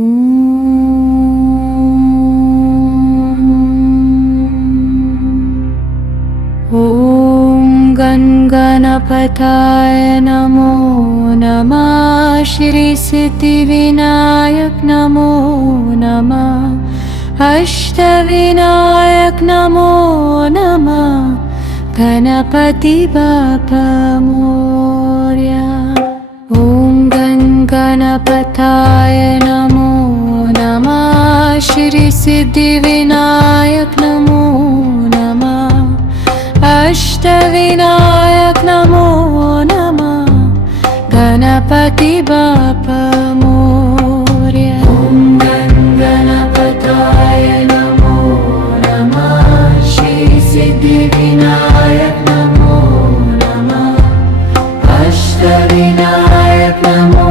ॐ गणपताय नमो नमः। श्री सिद्धिविनायक नमो नमः। अष्टविनायक नमो नमः। गणपति बाप्पा मोरया। ॐ गणपताय नमो नमः। श्री सिद्धिविनायक नमो नमः। अष्टविनायक नमो नमः। गणपति बाप्पा मोरया। ॐ गणपताय नमो नमः। श्री सिद्धिविनायक नमो नमः। अष्टविनायक नमो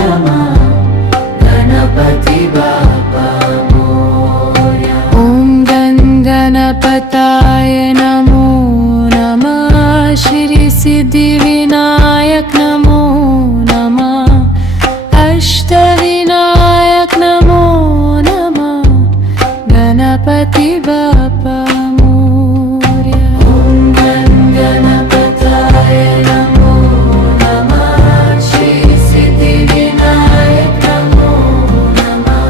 नमः। गणपति बाप्पा मोरया। ॐ गणपताय नमो नमः। श्री सिद्धिविनायक नमो नमः। अष्टविनायक नमो नमः। गणपति बाप्पा मोरया। ॐ गणपताय नमो नमः। श्री सिद्धिविनायक नमो नमः।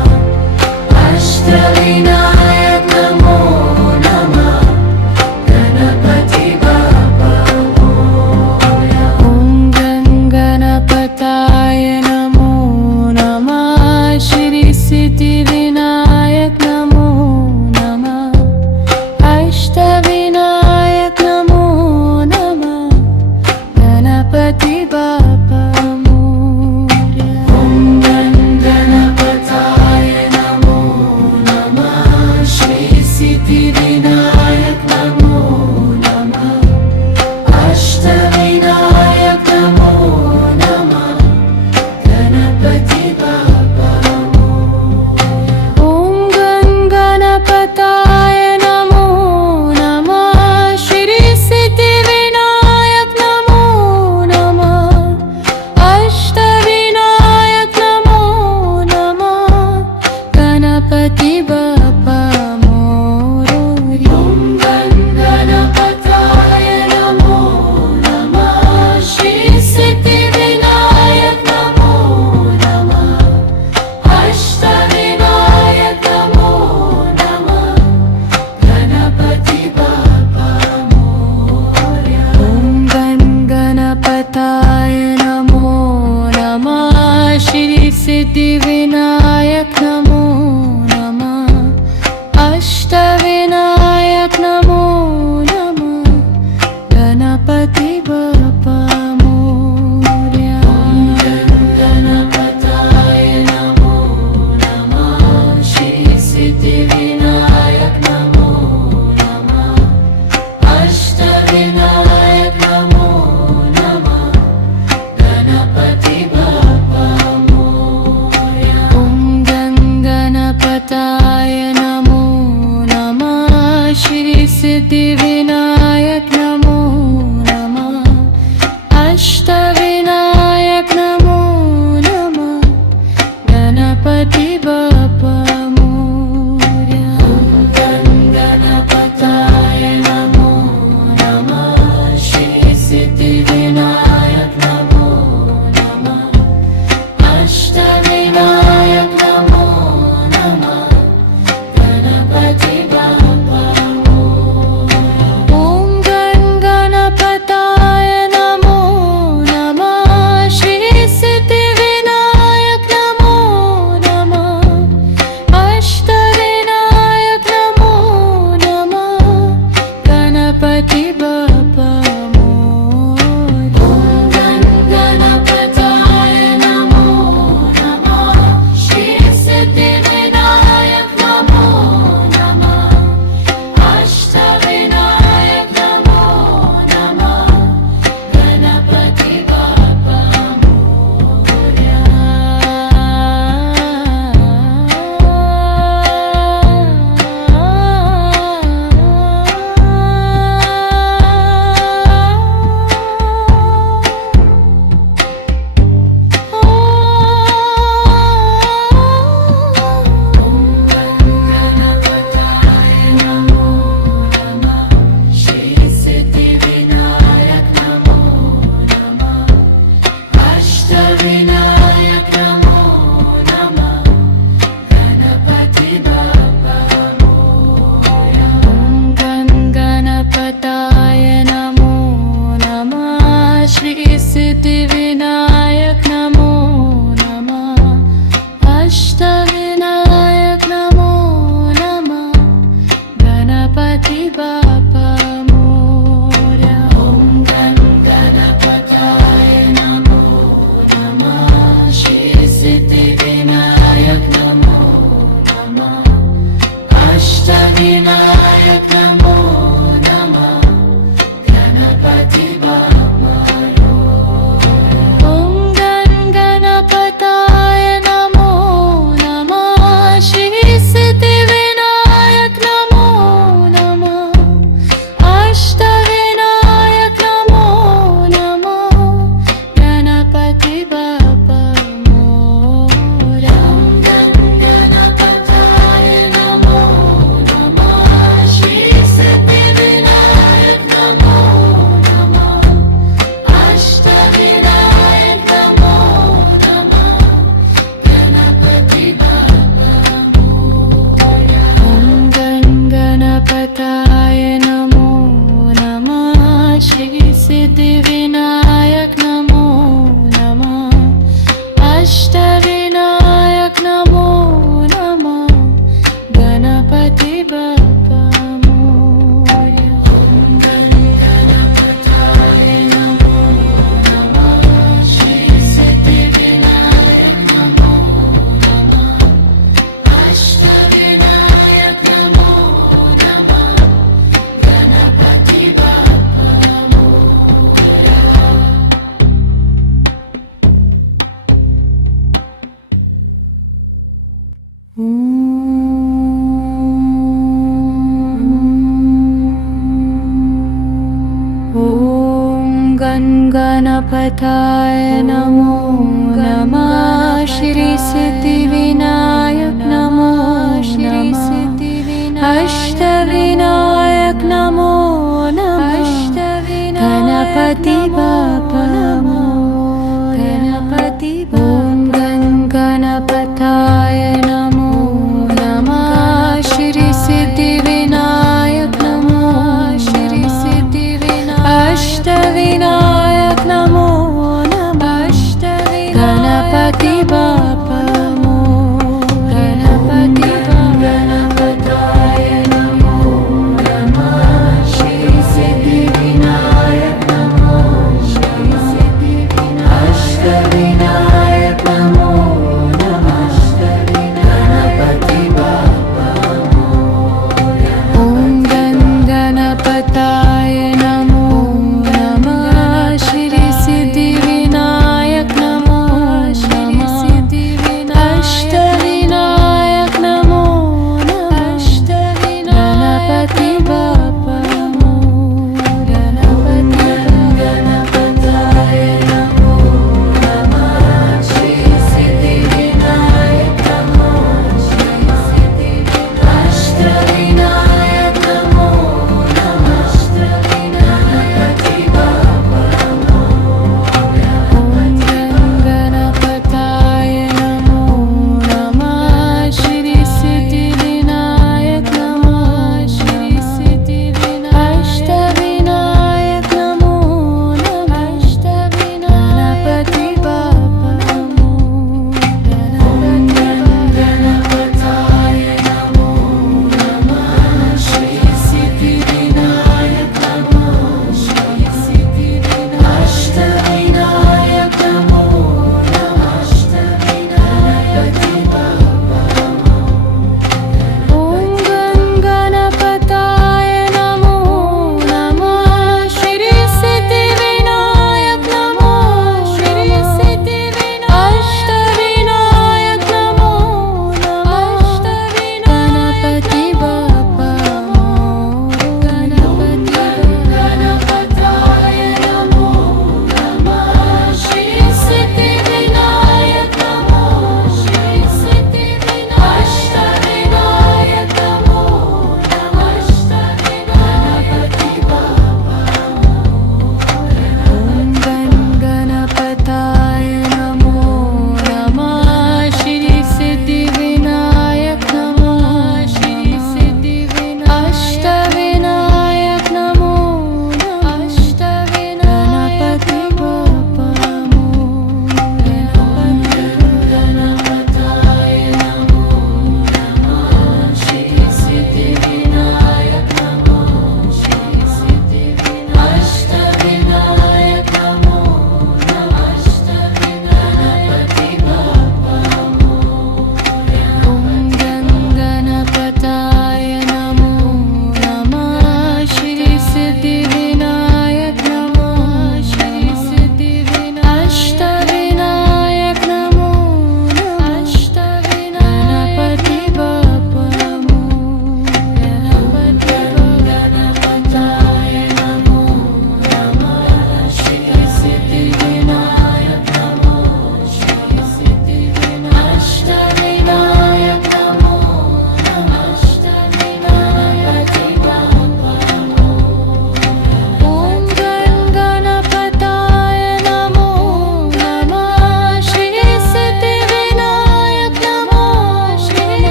अष्टविनायक नमो नमः। गणपति बाप्पा मोरया। ॐ गणपताय नमो नमः। श्री सिद्धिविनायक नमो नमः। अष्टविनायक नमो नमः। गणपति बाप्पा मोरया। ॐ गणपताय नमो नमः। श्री सिद्धिविनायक नमो नमः। अष्टविनायक नमो नमः। गणपति बाप्पा मोरया। ॐ गणपताय नमो नमः। श्री सिद्धिविनायक नमो नमः। अष्टविनायक नमो नमः। गणपति बाप्पा मोरया। ॐ गणपताय नमो नमः। श्री सिद्धिविनायक नमो नमः। अष्टविनायक नमो नमः। गणपति बाप्पा मोरया। ॐ गणपताय नमो नमः। श्री सिद्धिविनायक नमो नमः। अष्टविनायक नमो नमः। गणपति बाप्पा मोरया। ॐ गणपताय नमो नमः। श्री सिद्धिविनायक नमो नमः। अष्टविनायक नमो नमः। गणपति बाप्पा मोरया। ॐ गणपताय नमो नमः। श्री सिद्धिविनायक नमो नमः। अष्टविनायक नमो नमः। गणपति बाप्पा मोरया। ॐ गणपताय नमो नमः। श्री सिद्धिविनायक नमो नमः। अष्टविनायक नमो नमः। गणपति बाप्पा मोरया। ॐ गणपताय नमो नमः। श्री सिद्धिविनायक नमो नमः। ॐ गणपताय नमो नमः। श्री सिद्धिविनायक नमो नमः। अष्टविनायक नमो नमः। गणपति बाप्पा